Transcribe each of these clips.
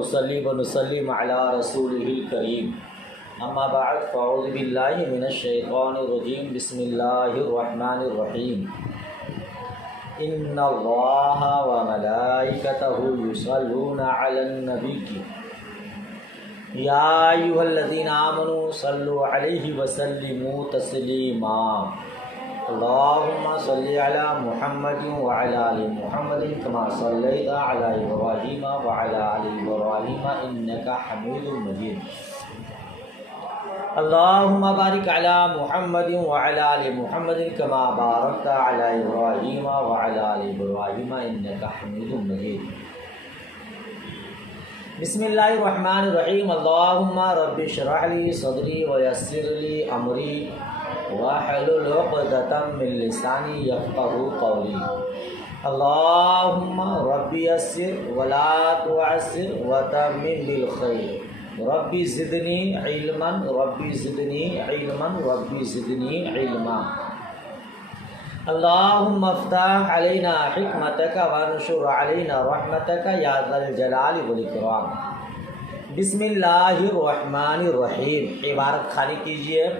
ونصلي ونسلم على رسوله الكريم اما بعد فاعوذ بالله من الشيطان الرجيم بسم الله الرحمن الرحيم ان الله وملائكته يصلون على النبي يا ايها الذين آمنوا صلوا عليه وسلموا تسليما اللهم صل على محمد وعلى ال محمد كما صليت على ابراهيم وعلى ال ابراهيم انك حميد مجيد اللهم بارك على محمد وعلى ال محمد كما باركت على ابراهيم وعلى ال ابراهيم انك حميد مجيد بسم اللہ الرحمن الرحیم اللہم رب اشرح لی صدری ویسر لی امری واحلل عقدۃ من لسانی یفقہوا قولی اللہم رب یسر ولا تعسر وتمم بالخیر ربی زدنی علما ربی زدنی علما ربی زدنی علما اللہم افتح علینا حکمتک وانشر علینا رحمتک یا ذا الجلال والاکرام بسم اللہ الرحمن الرحیم عبارت خانی کیجئے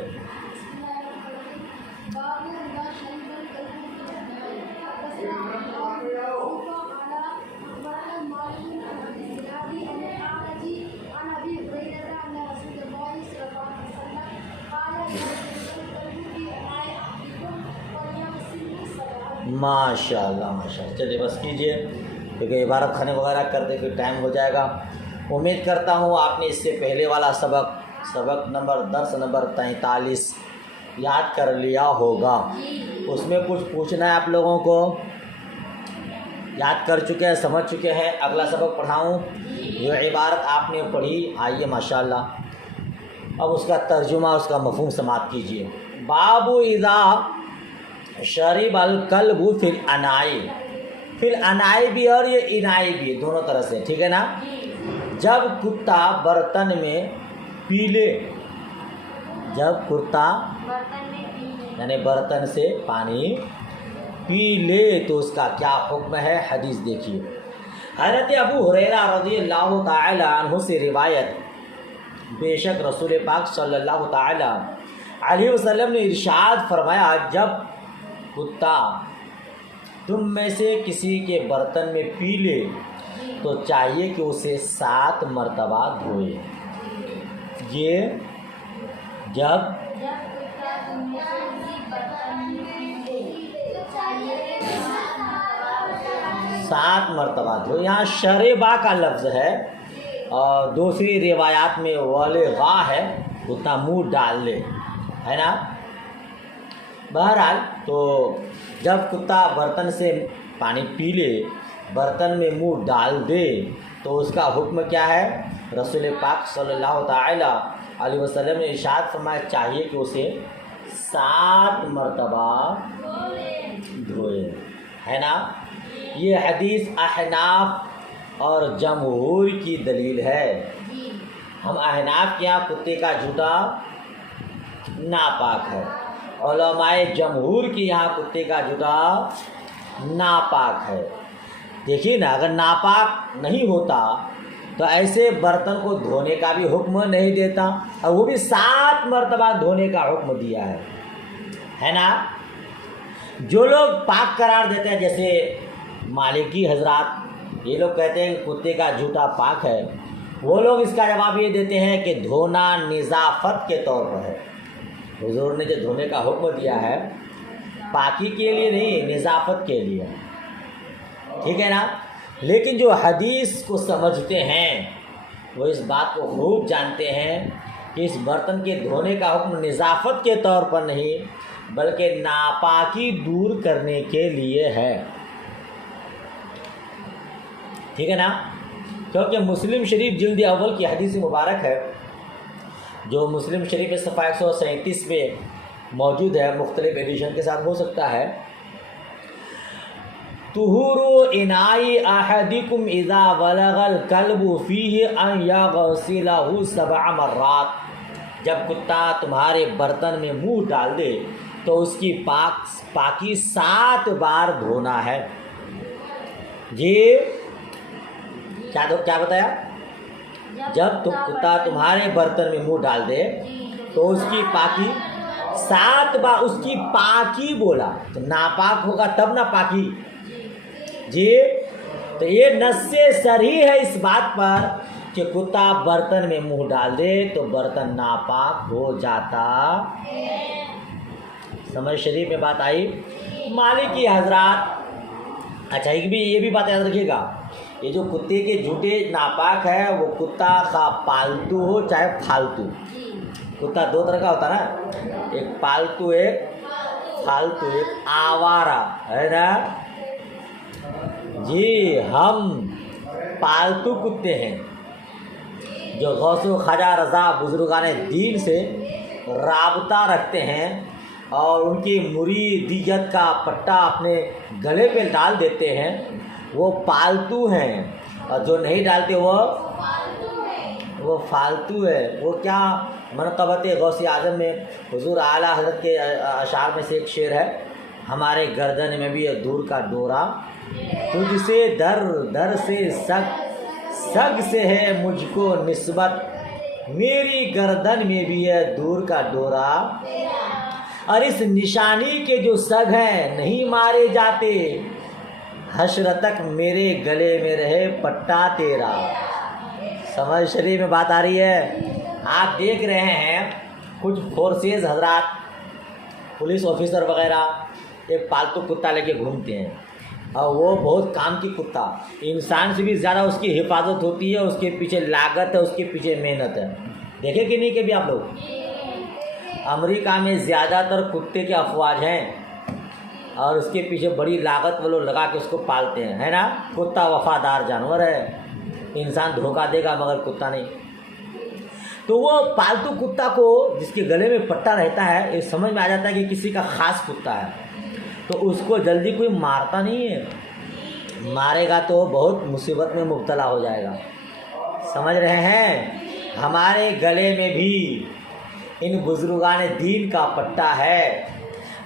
ماشاء اللہ ماشاء اللہ. چلیے بس کیجئے کیونکہ عبارت خانے وغیرہ کرتے پھر ٹائم ہو جائے گا. امید کرتا ہوں آپ نے اس سے پہلے والا سبق نمبر درس نمبر 43 یاد کر لیا ہوگا. اس میں کچھ پوچھنا ہے آپ لوگوں کو؟ یاد کر چکے ہیں، سمجھ چکے ہیں؟ اگلا سبق پڑھاؤں جو عبارت آپ نے پڑھی. آئیے ماشاءاللہ اب اس کا ترجمہ، اس کا مفہوم سماعت کیجئے. باب اذا شرب الکلب فی الانائی. فی الانائی بھی اور یہ انائی بھی، دونوں طرح سے، ٹھیک ہے نا. جب کتا برتن میں پی لے، جب کتا یعنی برتن سے پانی پی لے تو اس کا کیا حکم ہے؟ حدیث دیکھیے. حضرت ابو ہریرہ رضی اللہ تعالی عنہ سے روایت، بے شک رسول پاک صلی اللہ تعالی علیہ وسلم نے ارشاد فرمایا، جب کتا تم میں سے کسی کے برتن میں پی لے تو چاہیے کہ اسے 7 مرتبہ دھوئے. یہ جب 7 مرتبہ دھوئے. یہاں شربا کا لفظ ہے اور دوسری روایات میں ولغا ہے، کتا منہ ڈال لے، ہے نا. بہرحال تو جب کتا برتن سے پانی پی لے، برتن میں منہ ڈال دے تو اس کا حکم کیا ہے؟ رسول پاک صلی اللہ تعالی علیہ وسلم نے ارشاد فرمایا چاہیے کہ اسے 7 مرتبہ دھوئے، ہے نا. یہ حدیث احناف اور جمہور کی دلیل ہے. ہم احناف کے یہاں کتے کا جوتا ناپاک ہے، علماء جمہور کی یہاں کتے کا جوتا ناپاک ہے. دیکھیے نا، اگر ناپاک نہیں ہوتا تو ایسے برتن کو دھونے کا بھی حکم نہیں دیتا، اور وہ بھی 7 مرتبہ دھونے کا حکم دیا ہے نا. جو لوگ پاک قرار دیتے ہیں جیسے مالکی حضرات، یہ لوگ کہتے ہیں کہ کتے کا جوتا پاک ہے، وہ لوگ اس کا جواب یہ دیتے ہیں کہ دھونا نظافت کے طور پر ہے. حضور نے جو دھونے کا حکم دیا ہے پاکی کے لیے نہیں، نظافت کے لیے، ٹھیک ہے نا. لیکن جو حدیث کو سمجھتے ہیں وہ اس بات کو خوب جانتے ہیں کہ اس برتن کے دھونے کا حکم نظافت کے طور پر نہیں بلکہ ناپاکی دور کرنے کے لیے ہے، ٹھیک ہے نا. کیونکہ مسلم شریف جلد اول کی حدیث مبارک ہے، جو مسلم شریف صفحہ 137 میں موجود ہے، مختلف ایڈیشن کے ساتھ ہو سکتا ہے. طہور انائی احدکم اذا بلغ الکلب فیہ ان یغسلہ 7 مرات. جب کتا تمہارے برتن میں منہ ڈال دے تو اس کی پاکی 7 بار دھونا ہے. جی کیا بتایا؟ جب کتا تمہارے برتن میں منہ ڈال دے تو اس کی پاکی 7 بار اس کی پاکی بولا، تو ناپاک ہوگا تب نا پاکی جی۔ تو یہ نص صریح ہے اس بات پر کہ کتا برتن میں منہ ڈال دے تو برتن ناپاک ہو جاتا۔ سمجھ شریف میں بات آئی؟ مالکی حضرات، اچھا یہ بھی بات یاد رکھیے گا، یہ جو کتے کے جھوٹے ناپاک ہے وہ کتا خواہ پالتو ہو چاہے پھالتو۔ کتا 2 طرح کا ہوتا ہے نا، ایک پالتو ایک پھالتو، ایک آوارہ ہے نا جی۔ ہم پالتو کتے ہیں جو غوث و خواجہ رضا بزرگان دین سے رابطہ رکھتے ہیں اور ان کی مریدیت کا پٹا اپنے گلے پہ ڈال دیتے ہیں، وہ پالتو ہیں، اور جو نہیں ڈالتے وہ فالتو ہے۔ وہ کیا منقبت غوث اعظم میں حضور اعلیٰ حضرت کے اشعار میں سے ایک شعر ہے، ہمارے گردن میں بھی ہے دور کا ڈورا، تجھ سے در در سے سگ سے ہے مجھ کو نسبت، میری گردن میں بھی ہے دور کا ڈورا، اور اس نشانی کے جو سگ ہیں نہیں مارے جاتے، حشر تک میرے گلے میں رہے پٹا تیرا۔ سمجھ شریف میں بات آ رہی ہے؟ آپ دیکھ رہے ہیں کچھ فورسز حضرات، پولیس آفیسر وغیرہ ایک پالتو کتا لے کے گھومتے ہیں، اور وہ بہت کام کی کتا، انسان سے بھی زیادہ اس کی حفاظت ہوتی ہے، اس کے پیچھے لاگت ہے، اس کے پیچھے محنت ہے۔ دیکھیں کہ نہیں کبھی آپ لوگ؟ امریکہ میں زیادہ تر کتے کے افواج ہیں اور اس کے پیچھے بڑی لاگت وہ لوگ لگا کے اس کو پالتے ہیں، ہے نا۔ کتا وفادار جانور ہے، انسان دھوکہ دے گا مگر کتا نہیں۔ تو وہ پالتو کتا کو جس کے گلے میں پٹا رہتا ہے، یہ سمجھ میں آ جاتا ہے کہ کسی کا خاص کتا ہے، تو اس کو جلدی کوئی مارتا نہیں ہے، مارے گا تو بہت مصیبت میں مبتلا ہو جائے گا۔ سمجھ رہے ہیں؟ ہمارے گلے میں بھی ان بزرگان دین کا پٹا ہے،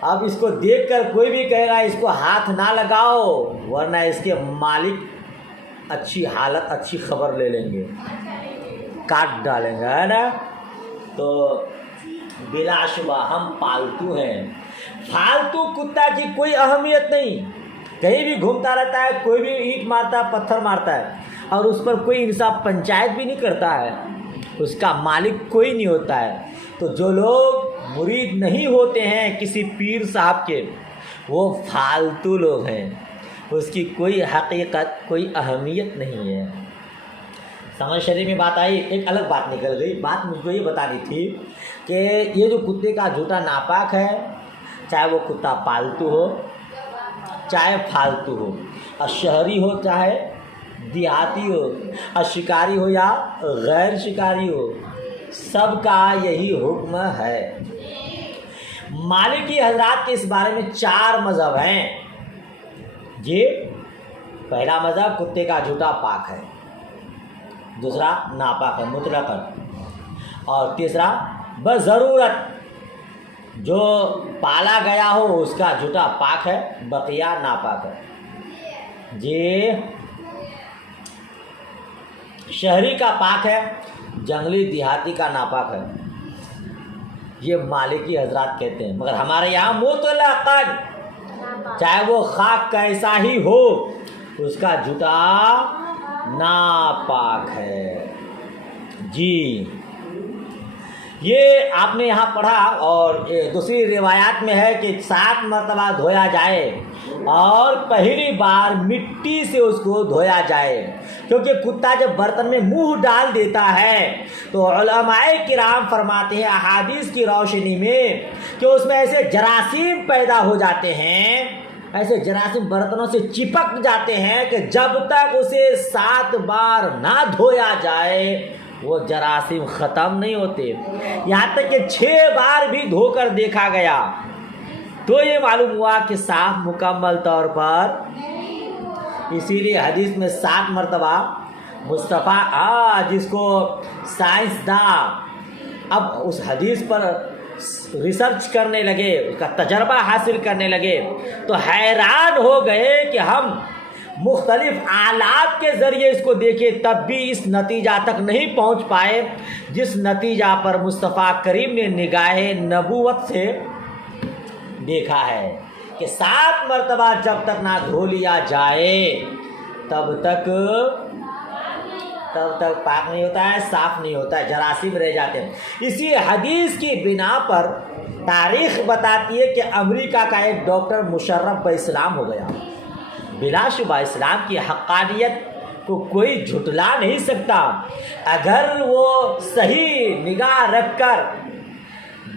اب اس کو دیکھ کر کوئی بھی کہے گا اس کو ہاتھ نہ لگاؤ، ورنہ اس کے مالک اچھی حالت اچھی خبر لے لیں گے، کاٹ ڈالیں گے، ہے نا۔ تو بلا شبہ ہم پالتو ہیں۔ فالتو کتا کی کوئی اہمیت نہیں، کہیں بھی گھومتا رہتا ہے، کوئی بھی اینٹ مارتا ہے، پتھر مارتا ہے، اور اس پر کوئی انصاف پنچایت بھی نہیں کرتا ہے، اس کا مالک کوئی نہیں ہوتا ہے۔ تو جو لوگ مرید نہیں ہوتے ہیں کسی پیر صاحب کے، وہ فالتو لوگ ہیں، اس کی کوئی حقیقت کوئی اہمیت نہیں ہے۔ سمجھ شریف میں بات آئی؟ ایک الگ بات نکل گئی، بات مجھ کو یہ بتانی تھی کہ یہ جو کتے کا جھوٹا ناپاک ہے، چاہے وہ کتا پالتو ہو چاہے پھالتو ہو، اور شہری ہو چاہے دیہاتی ہو، اور شکاری ہو یا غیر شکاری ہو، سب کا یہی حکم ہے۔ مالکی حضرات کے اس بارے میں 4 مذہب ہیں جی۔ پہلا مذہب کتے کا جھوٹا پاک ہے، دوسرا ناپاک ہے مطلقاً، اور تیسرا بضرورت جو پالا گیا ہو اس کا جھوٹا پاک ہے، بقیہ ناپاک ہے جی۔ شہری کا پاک ہے، جنگلی دیہاتی کا ناپاک ہے، یہ مالکی حضرات کہتے ہیں۔ مگر ہمارے یہاں مطلقاً چاہے وہ خاک کیسا ہی ہو اس کا جھوٹا ناپاک ہے جی۔ یہ آپ نے یہاں پڑھا، اور دوسری روایات میں ہے کہ 7 مرتبہ دھویا جائے اور پہلی بار مٹی سے اس کو دھویا جائے، کیونکہ کتا جب برتن میں منہ ڈال دیتا ہے تو علماء کرام فرماتے ہیں احادیث کی روشنی میں کہ اس میں ایسے جراثیم پیدا ہو جاتے ہیں، ایسے جراثیم برتنوں سے چپک جاتے ہیں کہ جب تک اسے 7 بار نہ دھویا جائے وہ جراثیم ختم نہیں ہوتے، یہاں تک کہ 6 بار بھی دھو کر دیکھا گیا تو یہ معلوم ہوا کہ صاف مکمل طور پر۔ اسی لیے حدیث میں 7 مرتبہ مصطفیٰ جس کو سائنسداں اب اس حدیث پر ریسرچ کرنے لگے، اس کا تجربہ حاصل کرنے لگے تو حیران ہو گئے کہ ہم مختلف آلات کے ذریعے اس کو دیکھے تب بھی اس نتیجہ تک نہیں پہنچ پائے جس نتیجہ پر مصطفیٰ کریم نے نگاہ نبوت سے دیکھا ہے کہ 7 مرتبہ جب تک نہ دھو لیا جائے تب تک پاک نہیں ہوتا ہے، صاف نہیں ہوتا ہے، جراثیم رہ جاتے ہیں۔ اسی حدیث کی بنا پر تاریخ بتاتی ہے کہ امریکہ کا ایک ڈاکٹر مشرف اسلام ہو گیا۔ بلا شبہ اسلام کی حقانیت کو کوئی جھٹلا نہیں سکتا اگر وہ صحیح نگاہ رکھ کر،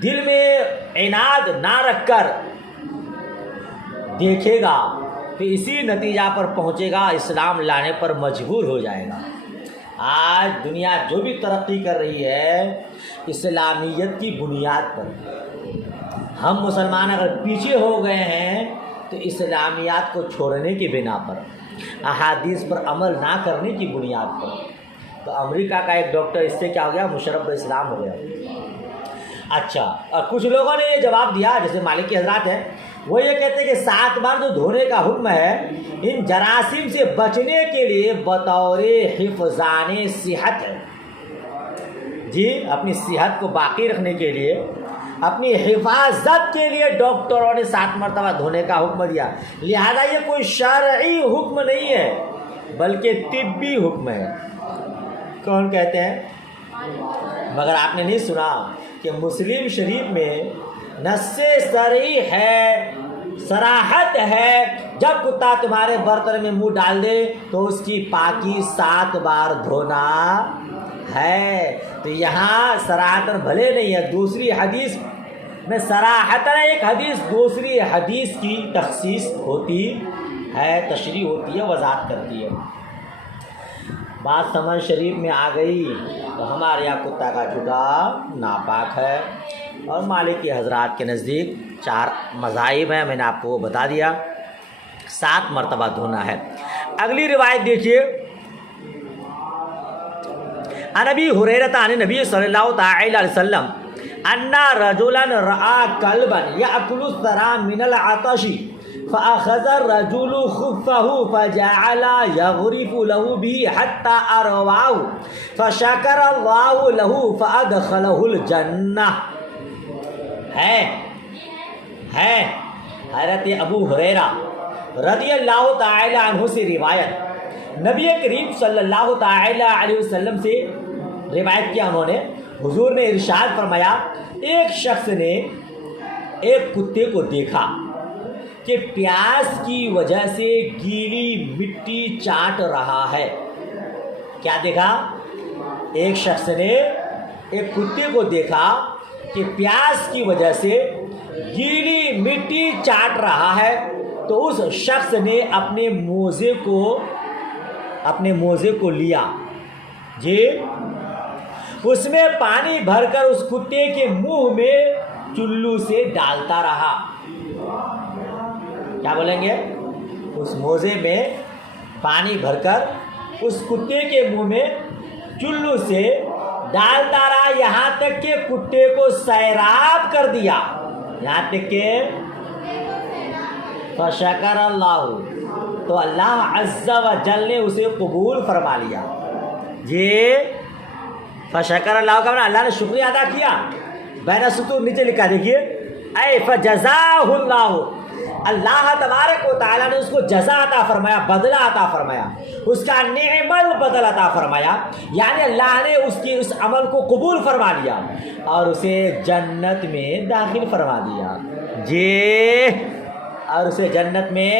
دل میں عناد نہ رکھ کر دیکھے گا تو اسی نتیجہ پر پہنچے گا، اسلام لانے پر مجبور ہو جائے گا۔ آج دنیا جو بھی ترقی کر رہی ہے اسلامیت کی بنیاد پر، ہم مسلمان اگر پیچھے ہو گئے ہیں تو اسلامیات کو چھوڑنے کی بنا پر، احادیث پر عمل نہ کرنے کی بنیاد پر۔ تو امریکہ کا ایک ڈاکٹر اس سے کیا ہو گیا؟ مشرف اسلام ہو گیا۔ اچھا، اور کچھ لوگوں نے یہ جواب دیا، جیسے مالکی حضرات ہیں، وہ یہ کہتے ہیں کہ 7 بار جو دھونے کا حکم ہے ان جراثیم سے بچنے کے لیے بطور حفظان صحت ہے۔ جی، اپنی صحت کو باقی رکھنے کے لیے، اپنی حفاظت کے لیے ڈاکٹروں نے 7 مرتبہ دھونے کا حکم دیا۔ لہذا یہ کوئی شرعی حکم نہیں ہے بلکہ طبی حکم ہے۔ کون کہتے ہیں؟ مگر آپ نے نہیں سنا کہ مسلم شریف میں نص صریح ہے، صراحت ہے، جب کتا تمہارے برتن میں منہ ڈال دے تو اس کی پاکی 7 بار دھونا ہے۔ تو یہاں صراحتاً بھلے نہیں ہے، دوسری حدیث میں صراحتاً ایک حدیث دوسری حدیث کی تخصیص ہوتی ہے، تشریح ہوتی ہے، وضاحت کرتی ہے۔ بات سمجھ شریف میں آ گئی تو ہمارے یہاں کتا کا جھگا ناپاک ہے، اور مالکی حضرات کے نزدیک 4 مذاہب ہیں، میں نے آپ کو وہ بتا دیا، 7 مرتبہ دھونا ہے۔ اگلی روایت دیکھیے، عن ابی ہریرہ عن نبی صلی اللہ تعالی علیہ وسلم ان رجلا رأى كلبا يأكل الثرى من العطش فأخذ الرجل خفه فجعل يغرف له به حتى أرواه فشكر الله له فأدخله الجنة۔ ہے حضرت ابو ہریرہ رضی اللہ تعالی عنہ سے روایت، نبی کریم صلی اللہ تعالی علیہ وسلم سے روایت کیا انہوں نے، حضور نے ارشاد فرمایا، ایک شخص نے ایک کتے کو دیکھا کہ پیاس کی وجہ سے گیلی مٹی چاٹ رہا ہے۔ کیا دیکھا؟ ایک شخص نے ایک کتے کو دیکھا کہ پیاس کی وجہ سے گیلی مٹی چاٹ رہا ہے، تو اس شخص نے اپنے موزے کو لیا، جی، اس میں پانی بھر کر اس کتے کے منہ میں چلو سے ڈالتا رہا۔ کیا بولیں گے؟ اس موزے میں پانی بھر کر اس کتے کے منہ میں چلو سے ڈالتا رہا، یہاں تک کہ کتے کو سیراب کر دیا، یہاں تک کہ فشکر اللہ، تو اللہ عز و جل نے اسے قبول فرما لیا۔ یہ فشکر اللہ کا اللہ نے شکریہ ادا کیا، بین سطور نیچے لکھا دیکھیے، اے فجزاہ اللہ، اللہ تبارک و تعالیٰ نے اس کو جزا عطا فرمایا، بدلہ عطا فرمایا، اس کا نعم البدل عطا فرمایا، یعنی اللہ نے اس کی اس عمل کو قبول فرما لیا اور اسے جنت میں داخل فرما دیا، جی، اور اسے جنت میں۔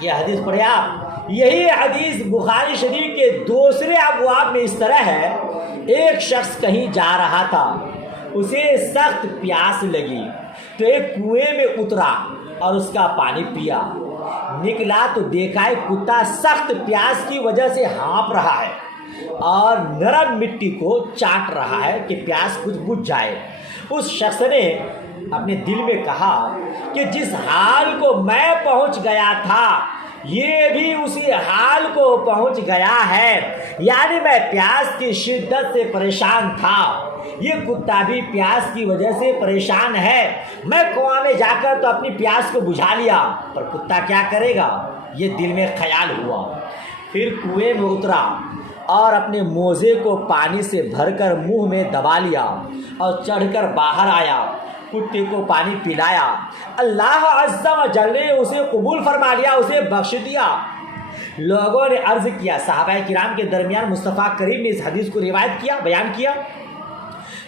یہ حدیث پڑھے آپ، یہی حدیث بخاری شریف کے دوسرے ابواب میں اس طرح ہے، ایک شخص کہیں جا رہا تھا، اسے سخت پیاس لگی تو ایک کنویں میں اترا اور اس کا پانی پیا، نکلا تو دیکھا ایک کتا سخت پیاس کی وجہ سے ہانپ رہا ہے اور نرم مٹی کو چاٹ رہا ہے کہ پیاس کچھ بجھ جائے۔ اس شخص نے اپنے دل میں کہا کہ جس حال کو میں پہنچ گیا تھا یہ بھی اسی حال کو پہنچ گیا ہے، یعنی میں پیاس کی شدت سے پریشان تھا، یہ کتا بھی پیاس کی وجہ سے پریشان ہے، میں کنواں میں جا کر تو اپنی پیاس کو بجھا لیا، پر کتا کیا کرے گا، یہ دل میں خیال ہوا۔ پھر کنویں میں اترا اور اپنے موزے کو پانی سے بھر کر منہ میں دبا لیا اور چڑھ کر باہر آیا، کتے کو پانی پلایا، اللہ عز و جل نے اسے قبول فرما لیا، اسے بخش دیا۔ لوگوں نے عرض کیا، صحابہ کرام کے درمیان مصطفیٰ کریم نے اس حدیث کو روایت کیا، بیان کیا،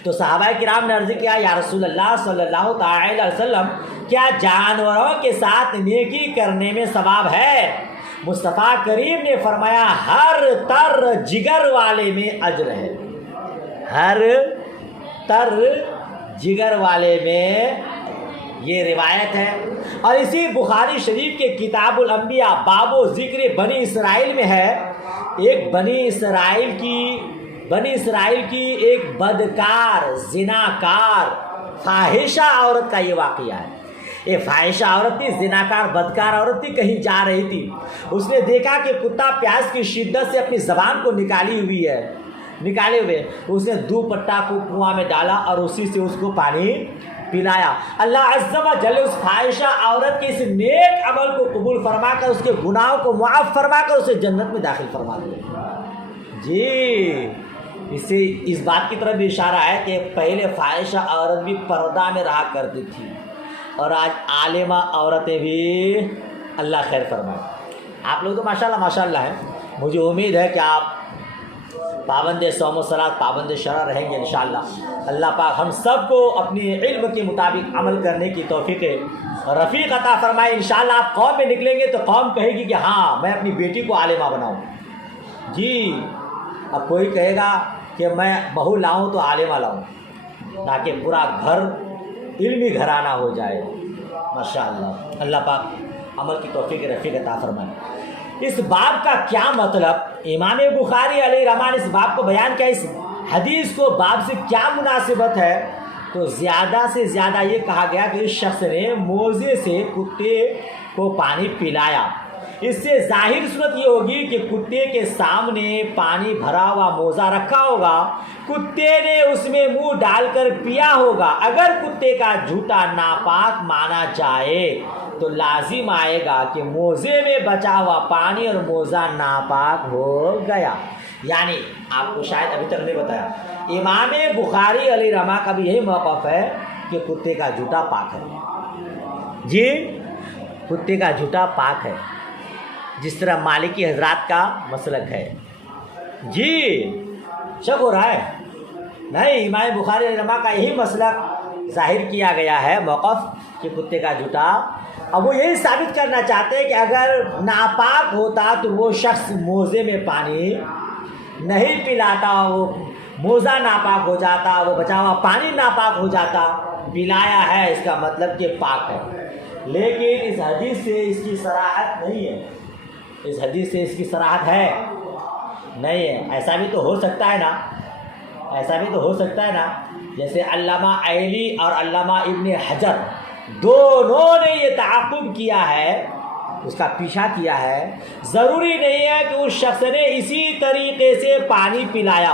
تو صحابہ کرام نے عرض کیا، یا رسول اللہ صلی اللہ تعالی علیہ وسلم، کیا جانوروں کے ساتھ نیکی کرنے میں ثواب ہے؟ مصطفیٰ کریم نے فرمایا، ہر تر جگر والے میں اجر ہے، ہر تر جگر والے میں، یہ روایت ہے۔ اور اسی بخاری شریف کے کتاب الانبیاء باب و ذکر بنی اسرائیل میں ہے، ایک بنی اسرائیل کی ایک بدکار، زناکار، فاحشہ عورت کا یہ واقعہ ہے۔ یہ فاحشہ عورت تھی، زناکار بدکار عورت تھی، کہیں جا رہی تھی، اس نے دیکھا کہ کتا پیاس کی شدت سے اپنی زبان کو نکالے ہوئے، اس نے دو پٹا کو کنواں میں ڈالا اور اسی سے اس کو پانی پلایا۔ اللہ عز و جل اس فاحشہ عورت کے اس نیک عمل کو قبول فرما کر، اس کے گناہوں کو معاف فرما کر اسے جنت میں داخل فرما دیا۔ جی، اس سے اس بات کی طرف بھی اشارہ ہے کہ پہلے فاحشہ عورت بھی پردہ میں رہا کرتی تھی، اور آج عالمہ عورتیں بھی، اللہ خیر فرمائے۔ آپ لوگ تو ماشاءاللہ ہیں، مجھے امید ہے کہ آپ پابند صوم و صلات، پابند شرع رہیں گے انشاءاللہ۔ اللہ پاک ہم سب کو اپنی علم کے مطابق عمل کرنے کی توفیق رفیق عطا فرمائے۔ انشاءاللہ آپ قوم میں نکلیں گے تو قوم کہے گی کہ ہاں، میں اپنی بیٹی کو عالمہ بناؤں۔ جی، اب کوئی کہے گا کہ میں بہو لاؤں تو عالمہ لاؤں، تاکہ پورا گھر علمی گھرانہ ہو جائے۔ ماشاءاللہ، اللہ پاک عمل کی توفیق رفیق عطا فرمائے۔ اس باب کا کیا مطلب، امام بخاری علیہ رحمہ نے اس باب کو بیان کیا، اس حدیث کو باب سے کیا مناسبت ہے؟ تو زیادہ سے زیادہ یہ کہا گیا کہ اس شخص نے موزے سے کتے کو پانی پلایا۔ اس سے ظاہر صورت یہ ہوگی کہ کتے کے سامنے پانی بھرا ہوا موزہ رکھا ہوگا، کتے نے اس میں منہ ڈال کر پیا ہوگا۔ اگر کتے کا جھوٹا ناپاک مانا جائے تو لازم آئے گا کہ موزے میں بچا ہوا پانی اور موزہ ناپاک ہو گیا۔ یعنی آپ کو شاید ابھی تک نہیں بتایا، امام بخاری علیہ رحمہ کا بھی یہی موقف ہے کہ کتے کا جھوٹا پاک ہے۔ جی، کتے کا جھوٹا پاک ہے، جس طرح مالکی حضرات کا مسلک ہے۔ جی، شک ہو رہا ہے؟ نہیں، امام بخاری علیہ رحمہ کا یہی مسلک ظاہر کیا گیا ہے، موقف کہ کتے کا جھوٹا۔ اب وہ یہی ثابت کرنا چاہتے ہیں کہ اگر ناپاک ہوتا تو وہ شخص موزے میں پانی نہیں پلاتا، وہ موزہ ناپاک ہو جاتا، وہ بچا ہوا پانی ناپاک ہو جاتا۔ پلایا ہے، اس کا مطلب کہ پاک ہے۔ لیکن اس حدیث سے اس کی صراحت نہیں ہے، اس حدیث سے اس کی صراحت ہے نہیں ہے۔ ایسا بھی تو ہو سکتا ہے نا، جیسے علامہ عیلی اور علامہ ابن حجر دونوں نے یہ تعاقب کیا ہے، اس کا پیچھا کیا ہے۔ ضروری نہیں ہے کہ اس شخص نے اسی طریقے سے پانی پلایا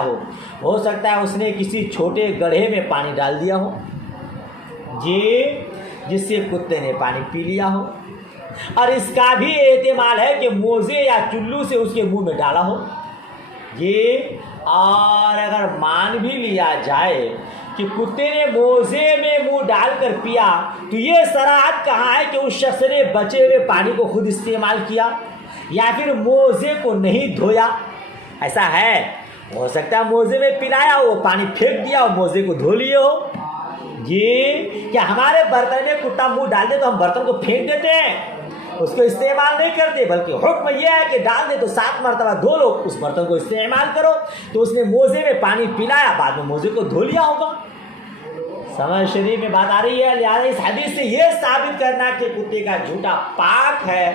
ہو سکتا ہے اس نے کسی چھوٹے گڑھے میں پانی ڈال دیا ہو، جی، جس سے کتے نے پانی پی لیا ہو، اور اس کا بھی احتمال ہے کہ موزے یا چلو سے اس کے منہ میں ڈالا ہو، جی۔ اور اگر مان بھی لیا جائے کہ کتے نے موزے میں منہ ڈال کر پیا، تو یہ صراحت کہاں ہے کہ اس شخص نے بچے ہوئے پانی کو خود استعمال کیا یا پھر موزے کو نہیں دھویا؟ ایسا ہے، ہو سکتا ہے موزے میں پلایا ہو، پانی پھینک دیا اور موزے کو دھو لیے ہو۔ جی، کیا ہمارے برتن میں کتا منہ ڈال دے تو ہم برتن کو پھینک دیتے ہیں، اس کو استعمال نہیں کرتے، بلکہ حکم یہ ہے کہ ڈال دے تو 7 مرتبہ دھو لو، اس برتن کو استعمال کرو۔ تو اس نے موزے میں پانی پلایا، بعد میں موزے کو دھو لیا ہوگا۔ سمجھ شریف میں بات آ رہی ہے؟ لہٰذا اس حدیث سے یہ ثابت کرنا کہ کتے کا جھوٹا پاک ہے،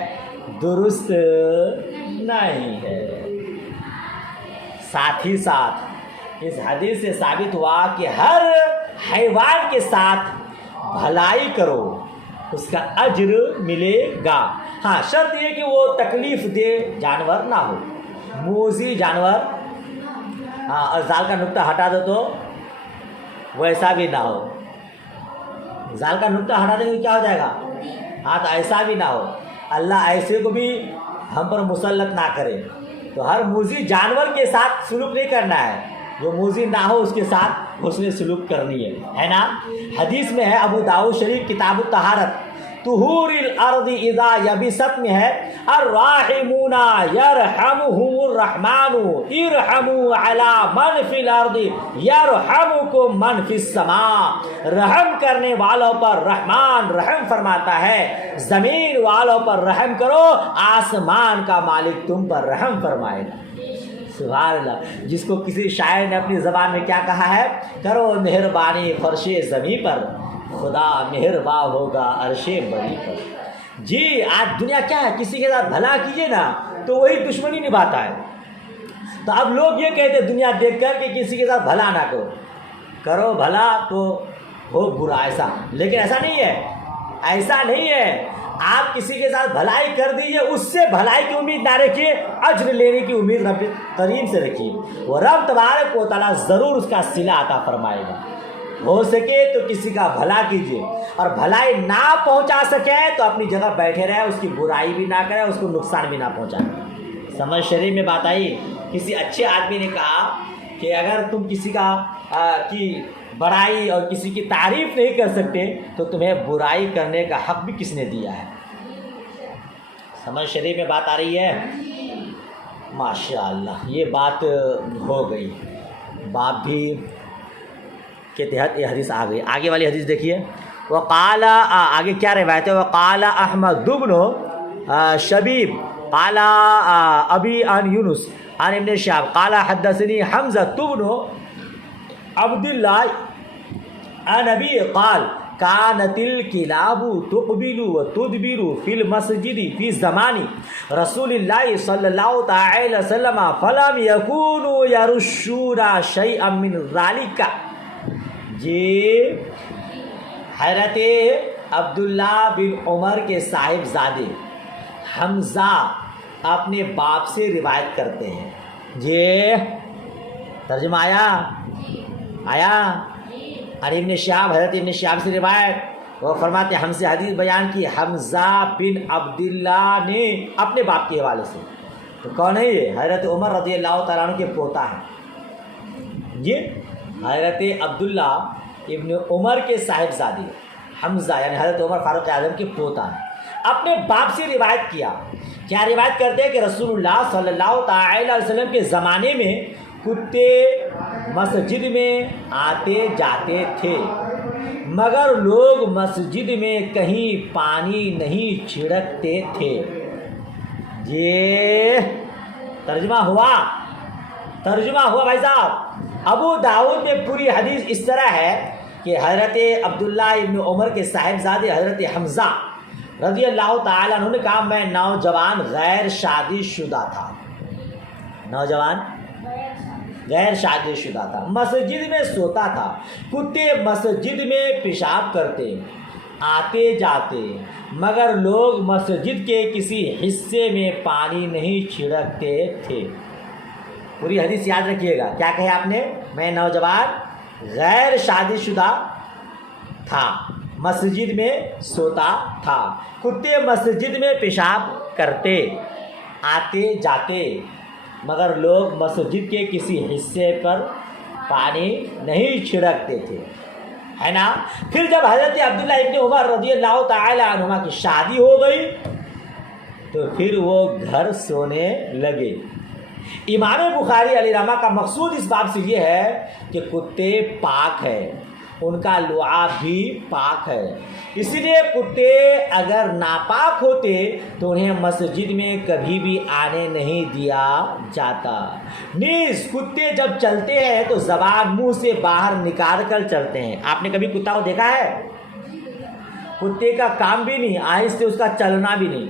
درست نہیں ہے۔ ساتھ ہی ساتھ اس حدیث سے ثابت ہوا کہ ہر حیوان کے ساتھ بھلائی کرو، اس کا اجر ملے گا۔ ہاں، شرط یہ کہ وہ تکلیف دہ جانور نہ ہو، موذی جانور۔ ہاں، اور زال کا نقطہ ہٹا دو تو ویسا بھی نہ ہو. زال کا نقطہ ہٹا دیں گے کیا ہو جائے گا؟ ہاں تو ایسا بھی نہ ہو. اللہ ایسے کو بھی ہم پر مسلط نہ کرے. تو ہر موذی جانور کے ساتھ سلوک نہیں کرنا ہے، جو موذی نہ ہو اس کے ساتھ حسن سلوک کرنی ہے نا. حدیث میں ہے ابو داؤد شریف کتاب الطہارت طہور الارض اذا یبست میں ہے الراحمون یرحمهم الرحمن ارحموا علی من فی الارض یرحمکم من فی السماء. رحم کرنے والوں پر رحمان رحم فرماتا ہے، زمین والوں پر رحم کرو آسمان کا مالک تم پر رحم فرمائے گا. سبحان اللہ. جس کو کسی شاعر نے اپنی زبان میں کیا کہا ہے، کرو مہربانی فرش زمین پر خدا مہربان ہوگا عرش بری پر. جی آج دنیا کیا ہے، کسی کے ساتھ بھلا کیجیے نا تو وہی دشمنی نبھاتا ہے. تو اب لوگ یہ کہتے ہیں دنیا دیکھ کر کہ کسی کے ساتھ بھلا نہ کرو، کرو بھلا تو ہو برا ایسا. لیکن ایسا نہیں ہے، ایسا نہیں ہے. آپ کسی کے ساتھ بھلائی کر دیجیے، اس سے بھلائی کی امید نہ رکھیے، اجر لینے کی امید رب کریم سے رکھیے. وہ رب تبارک و تعالیٰ ضرور اس کا صلہ عطا فرمائے گا. ہو سکے تو کسی کا بھلا کیجیے، اور بھلائی نہ پہنچا سکے تو اپنی جگہ بیٹھے رہے، اس کی برائی بھی نہ کرے، اس کو نقصان بھی نہ پہنچائے. سمجھ شریف میں بات آئی. کسی اچھے آدمی نے کہا کہ اگر تم کسی کا کی بڑائی اور کسی کی تعریف نہیں کر سکتے تو تمہیں برائی کرنے کا حق بھی کس نے دیا ہے. سمجھ شریف میں بات آ رہی ہے. ماشاء اللہ یہ بات ہو گئی. باپ بھی کے تحت یہ حدیث آ گئی. آگے والی حدیث دیکھیے. وقال آگے کیا روایت ہے، وقال احمد بن شبیب قال ابی عن یونس عن ابن شہاب قال حدثني حمزة بن عبد الله عن ابی قال كانت الكلاب تقبل وتدبر في المسجد في زمان رسول الله صلى الله تعالى وسلم فلم يكونوا يرشون شيئا من ذلك. جی حضرت عبداللہ بن عمر کے صاحب زادے حمزہ اپنے باپ سے روایت کرتے ہیں. جی ترجمہ آیا. اور ابن شہاب حضرت ابن شہاب سے روایت، وہ فرماتے ہیں ہم سے حدیث بیان کی حمزہ بن عبداللہ نے اپنے باپ کے حوالے سے. تو کون ہے یہ؟ حضرت عمر رضی اللہ تعالیٰ عنہ کے پوتا ہیں. یہ حضرت عبداللہ ابن عمر کے صاحب زادے حمزہ یعنی حضرت عمر فاروق اعظم کے پوتا ہیں. اپنے باپ سے روایت کیا. کیا روایت کرتے ہیں کہ رسول اللہ صلی اللہ تعالی علیہ وسلم کے زمانے میں کتے مسجد میں آتے جاتے تھے، مگر لوگ مسجد میں کہیں پانی نہیں چھڑکتے تھے. یہ ترجمہ ہوا بھائی صاحب. ابو داؤد میں پوری حدیث اس طرح ہے کہ حضرت عبداللہ ابن عمر کے صاحبزادے حضرت حمزہ رضی اللہ تعالیٰ عنہ نے کہا میں نوجوان غیر شادی شدہ تھا. نوجوان غیر شادی شدہ تھا، مسجد میں سوتا تھا. کتے مسجد میں پیشاب کرتے آتے جاتے، مگر لوگ مسجد کے کسی حصے میں پانی نہیں چھڑکتے تھے. پوری حدیث یاد رکھیے گا. کیا کہے آپ نے؟ میں نوجوان غیر شادی شدہ تھا، مسجد میں سوتا تھا، کتے مسجد میں پیشاب کرتے آتے جاتے، مگر لوگ مسجد کے کسی حصے پر پانی نہیں چھڑکتے تھے. ہے نا. پھر جب حضرت عبداللہ ابن عمر رضی اللہ تعالی عنہما کی شادی ہو گئی تو پھر وہ گھر سونے لگے. امام بخاری علیہ رحمہ کا مقصود اس باب سے یہ ہے کہ کتے پاک ہے، ان کا لعاب بھی پاک ہے. اس لیے کتے اگر ناپاک ہوتے تو انہیں مسجد میں کبھی بھی آنے نہیں دیا جاتا. نیز کتے جب چلتے ہیں تو زبان منہ سے باہر نکال کر چلتے ہیں. آپ نے کبھی کتا کو دیکھا ہے؟ کتے کا کام بھی نہیں، آہستہ اس کا چلنا بھی نہیں.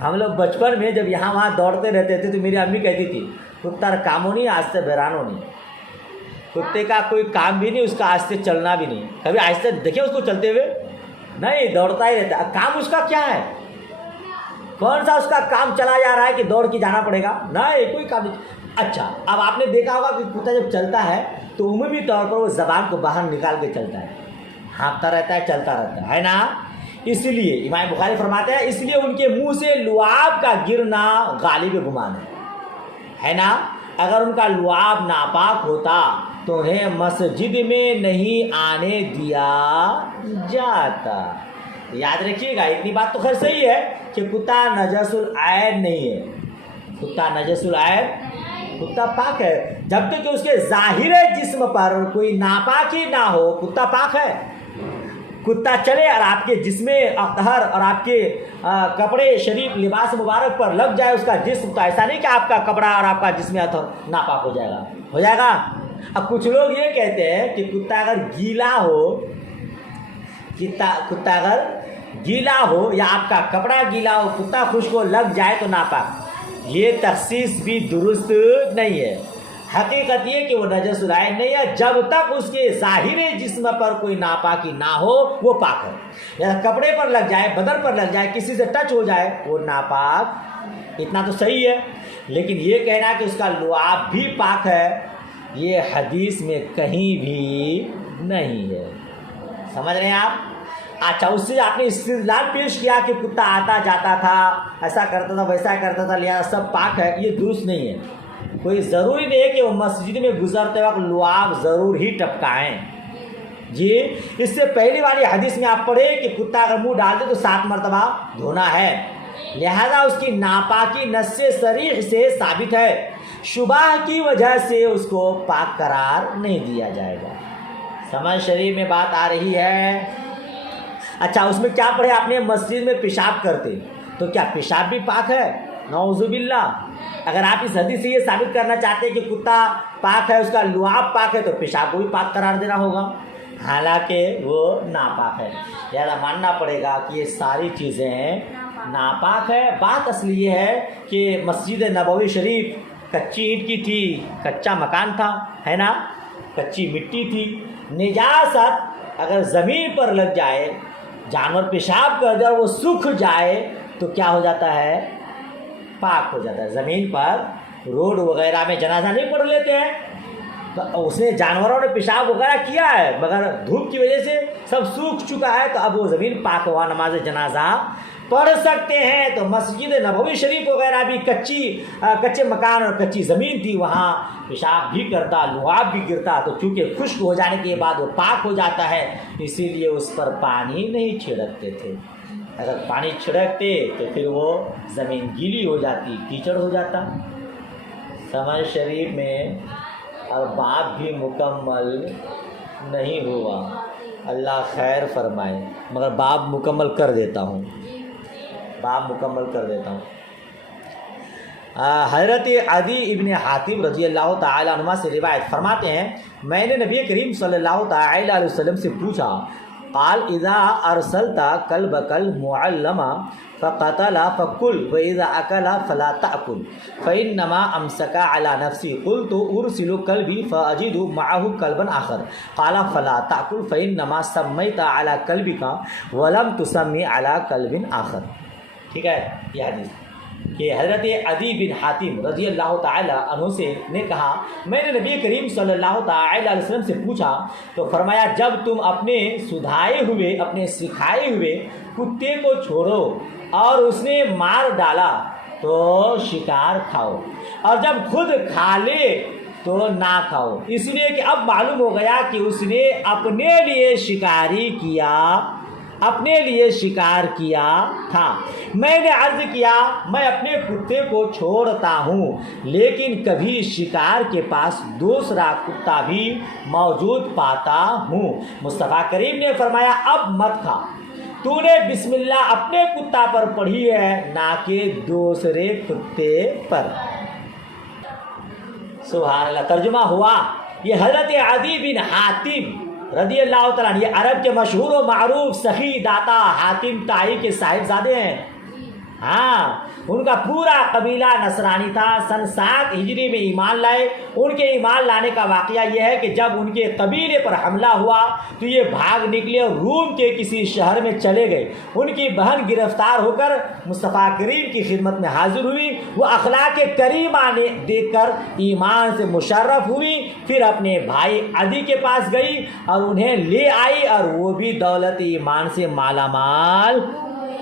ہم لوگ بچپن میں جب یہاں وہاں دوڑتے رہتے تھے تو میری امی کہتی تھی کتا کاموں نہیں آہستہ بہرانوں نہیں. کتے کا کوئی کام بھی نہیں، اس کا آہستہ چلنا بھی نہیں. کبھی آہستہ دیکھیں اس کو چلتے ہوئے؟ نہیں، دوڑتا ہی رہتا. کام اس کا کیا ہے؟ کون سا اس کا کام چلا جا رہا ہے کہ دوڑ کے جانا پڑے گا؟ نہیں، کوئی کام نہیں. اچھا اب آپ نے دیکھا ہوگا کہ کتا جب چلتا ہے تو عمومی طور پر وہ زبان کو باہر نکال کے چلتا ہے، ہانکتا رہتا ہے، چلتا رہتا ہے نا. اس لیے امام بخاری فرماتے ہیں اس لیے ان کے منہ سے لعاب کا گرنا غالب گمان ہے نا. اگر ان کا لعاب ناپاک ہوتا تو انہیں مسجد میں نہیں آنے دیا جاتا. یاد رکھیے گا، اتنی بات تو خیر صحیح ہے کہ کتا نجس العین نہیں ہے. کتا نجس العین، کتا پاک ہے جب تک کہ اس کے ظاہر جسم پر کوئی ناپاکی نہ ہو. کتا پاک ہے. کتا چلے اور آپ کے جسم اطہر اور آپ کے کپڑے شریف لباس مبارک پر لگ جائے اس کا جسم، تو ایسا نہیں کہ آپ کا کپڑا اور آپ کا جسم اطہر ناپاک ہو جائے گا. ہو جائے گا. اب کچھ لوگ یہ کہتے ہیں کہ کتا اگر گیلا ہو، کتا اگر گیلا ہو یا آپ کا کپڑا گیلا ہو، کتا خشک ہو لگ جائے تو ناپاک. یہ تخصیص بھی درست نہیں ہے. حقیقت یہ کہ وہ نجس العین نہیں ہے جب تک اس کے ظاہر جسم پر کوئی ناپاکی نہ ہو وہ پاک ہے. یا کپڑے پر لگ جائے، بدن پر لگ جائے، کسی سے ٹچ ہو جائے وہ ناپاک. اتنا تو صحیح ہے. لیکن یہ کہنا کہ اس کا لعاب بھی پاک ہے یہ حدیث میں کہیں بھی نہیں ہے. سمجھ رہے ہیں آپ؟ اچھا، اس سے آپ نے استدلال پیش کیا کہ کتا آتا جاتا تھا، ایسا کرتا تھا، ویسا کرتا تھا، لہٰذا سب پاک ہے. یہ درست نہیں ہے. کوئی ضروری نہیں ہے کہ وہ مسجد میں گزرتے وقت لعاب ضرور ہی ٹپکائیں. جی، اس سے پہلی والی حدیث میں آپ پڑھیں کہ کتا اگر منہ ڈال دے تو 7 مرتبہ دھونا ہے، لہذا اس کی ناپاکی نص صریح سے ثابت ہے. شبہ کی وجہ سے اس کو پاک قرار نہیں دیا جائے گا. سمجھ شریف میں بات آ رہی ہے؟ اچھا، اس میں کیا پڑھے آپ نے؟ مسجد میں پیشاب کرتے تو کیا پیشاب بھی پاک ہے؟ نعوذ باللہ. اگر آپ اس حدیث سے یہ ثابت کرنا چاہتے ہیں کہ کتا پاک ہے، اس کا لعاب پاک ہے، تو پیشاب کو بھی پاک قرار دینا ہوگا، حالانکہ وہ ناپاک ہے. لہٰذا ماننا پڑے گا کہ یہ ساری چیزیں ناپاک ہے. بات اصل یہ ہے کہ مسجد نبوی شریف کچی اینٹ کی تھی، کچا مکان تھا، ہے نا، کچی مٹی تھی. نجاست اگر زمین پر لگ جائے، جانور پیشاب کر دے اور وہ سوکھ جائے تو کیا ہو جاتا ہے؟ پاک ہو جاتا ہے. زمین پر روڈ وغیرہ میں جنازہ نہیں پڑھ لیتے ہیں، تو اس نے جانوروں نے پیشاب وغیرہ کیا ہے مگر دھوپ کی وجہ سے سب سوکھ چکا ہے، تو اب وہ زمین پاک ہوا، نماز جنازہ پڑھ سکتے ہیں. تو مسجد نبوی شریف وغیرہ بھی کچے مکان اور کچی زمین تھی، وہاں پیشاب بھی کرتا، لعاب بھی گرتا، تو چونکہ خشک ہو جانے کے بعد وہ پاک ہو جاتا ہے، اسی لیے اس پر پانی نہیں چھڑکتے تھے. اگر پانی چھڑکتے تو پھر وہ زمین گیلی ہو جاتی، کیچڑ ہو جاتا. سمجھ شریف میں اور بات بھی مکمل نہیں ہوا. اللہ خیر فرمائے، مگر باب مکمل کر دیتا ہوں. حضرت عدی ابن حاتم رضی اللہ تعالی عنہ سے روایت فرماتے ہیں، میں نے نبی کریم صلی اللہ تعالی علیہ وسلم سے پوچھا، قال اذا ارسلت كلبك المعلم فقتل فكل واذا اكل فلا تاكل فانما امسك على نفسه. قلت ارسل كلبي فاجد معه كلبا اخر. قال فلا تاكل فانما سميت على كلبك ولم تسمي على كلب اخر. ٹھیک ہے، یہ حدیث کہ حضرت عدی بن حاتم رضی اللہ تعالی عنہ سے نے کہا، میں نے نبی کریم صلی اللہ تعالی علیہ وسلم سے پوچھا تو فرمایا، جب تم اپنے سدھائے ہوئے، اپنے سکھائے ہوئے کتے کو چھوڑو اور اس نے مار ڈالا تو شکار کھاؤ، اور جب خود کھا لے تو نہ کھاؤ. اس لیے کہ اب معلوم ہو گیا کہ اس نے اپنے لیے شکار کیا تھا. میں نے عرض کیا، میں اپنے کتے کو چھوڑتا ہوں لیکن کبھی شکار کے پاس دوسرا کتا بھی موجود پاتا ہوں. مصطفیٰ کریم نے فرمایا، اب مت کھا، تو نے بسم اللہ اپنے کتا پر پڑھی ہے نہ کہ دوسرے کتے پر. سبحان اللہ. ترجمہ ہوا، یہ حضرت عدی بن حاتم رضی اللہ تعالیٰ عنہ، یہ عرب کے مشہور و معروف سخی داتا حاتم طائی کے صاحبزادے ہیں. ہاں ان کا پورا قبیلہ نصرانی تھا. سن 7 ہجری میں ایمان لائے. ان کے ایمان لانے کا واقعہ یہ ہے کہ جب ان کے قبیلے پر حملہ ہوا تو یہ بھاگ نکلے اور روم کے کسی شہر میں چلے گئے. ان کی بہن گرفتار ہو کر مصطفیٰ کریم کی خدمت میں حاضر ہوئی. وہ اخلاق کریمہ نے دیکھ کر ایمان سے مشرف ہوئی. پھر اپنے بھائی عدی کے پاس گئی اور انہیں لے آئی اور وہ بھی دولت ایمان سے مالا مال.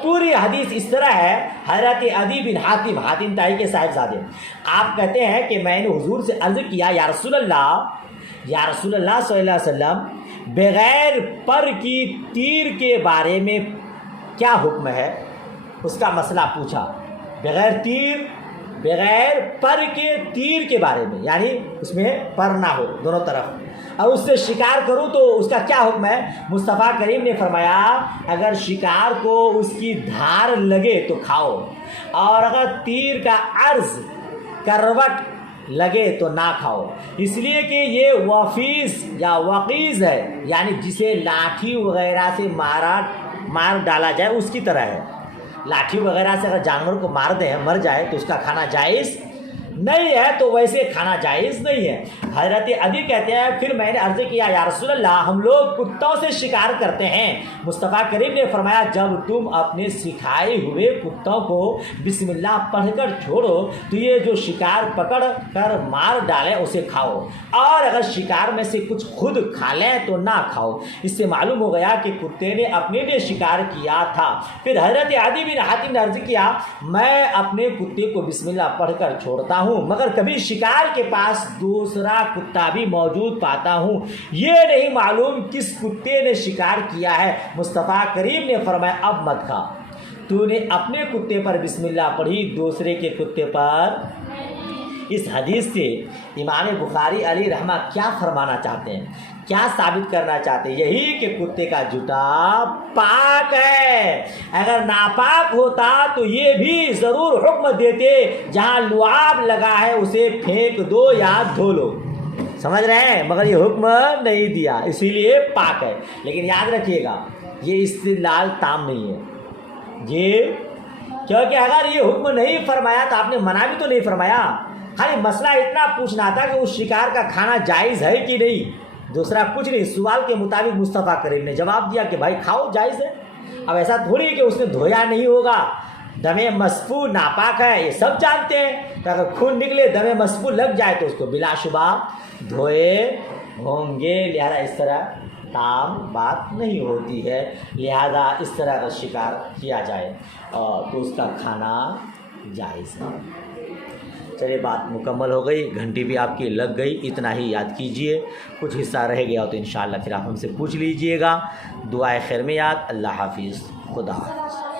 پوری حدیث اس طرح ہے. حضرت عدی بن حاتم طائی کے صاحبزادے آپ کہتے ہیں کہ میں نے حضور سے عرض کیا یا رسول اللہ صلی اللہ علیہ وسلم بغیر پر کی تیر کے بارے میں کیا حکم ہے. اس کا مسئلہ پوچھا. بغیر پر کے تیر کے بارے میں یعنی اس میں پر نہ ہو دونوں طرف اور اس سے شکار کروں تو اس کا کیا حکم ہے. مصطفیٰ کریم نے فرمایا اگر شکار کو اس کی دھار لگے تو کھاؤ اور اگر تیر کا عرض کروٹ لگے تو نہ کھاؤ. اس لیے کہ یہ وفیز یا وقیز ہے یعنی جسے لاٹھی وغیرہ سے مار ڈالا جائے اس کی طرح ہے. لاٹھی وغیرہ سے اگر جانور کو مر جائے تو اس کا کھانا جائز نہیں ہے تو ویسے کھانا جائز نہیں ہے. حضرت عدی کہتے ہیں پھر میں نے عرض کیا یا رسول اللہ ہم لوگ کتوں سے شکار کرتے ہیں. مصطفیٰ کریم نے فرمایا جب تم اپنے سکھائے ہوئے کتوں کو بسم اللہ پڑھ کر چھوڑو تو یہ جو شکار پکڑ کر مار ڈالے اسے کھاؤ اور اگر شکار میں سے کچھ خود کھا لیں تو نہ کھاؤ. اس سے معلوم ہو گیا کہ کتے نے اپنے لیے شکار کیا تھا. پھر حضرت عدی بن حاتم نے عرض کیا میں اپنے کتے کو بسم اللہ پڑھ کر چھوڑتا ہوں مگر کبھی شکار کے پاس دوسرا کتا بھی موجود پاتا ہوں. یہ نہیں معلوم کس کتے نے شکار کیا ہے. مصطفیٰ کریم نے فرمایا اب مت کھا. تو نے اپنے کتے پر بسم اللہ پڑھی دوسرے کے کتے پر. اس حدیث سے امام بخاری علیہ رحمہ کیا فرمانا چاہتے ہیں, کیا ثابت کرنا چاہتے ہیں؟ یہی کہ کتے کا جوتا پاک ہے. اگر ناپاک ہوتا تو یہ بھی ضرور حکم دیتے جہاں لعاب لگا ہے اسے پھینک دو یا دھو لو. سمجھ رہے ہیں؟ مگر یہ حکم نہیں دیا اسی لیے پاک ہے. لیکن یاد رکھیے گا یہ استدلال تام نہیں ہے یہ, کیونکہ اگر یہ حکم نہیں فرمایا تو آپ نے منع بھی تو نہیں فرمایا. خالی مسئلہ اتنا پوچھنا تھا کہ اس شکار کا کھانا جائز ہے کہ نہیں, دوسرا کچھ نہیں. سوال کے مطابق مصطفیٰ کریم نے جواب دیا کہ بھائی کھاؤ جائز ہے. اب ایسا تھوڑی کہ اس نے دھویا نہیں ہوگا, دم مسفو ناپاک ہے یہ سب جانتے ہیں. کہ اگر خون نکلے دم مسفو لگ جائے تو اس کو بلا شبہ دھوئے ہوں گے. لہذا اس طرح تام بات نہیں ہوتی ہے. لہذا اس طرح کا شکار کیا جائے اور تو اس کا کھانا جائز ہے. چلیے بات مکمل ہو گئی, گھنٹی بھی آپ کی لگ گئی. اتنا ہی یاد کیجئے, کچھ حصہ رہ گیا تو انشاءاللہ پھر آپ ہم سے پوچھ لیجئے گا. دعائے خیر میں یاد. اللہ حافظ. خدا حافظ.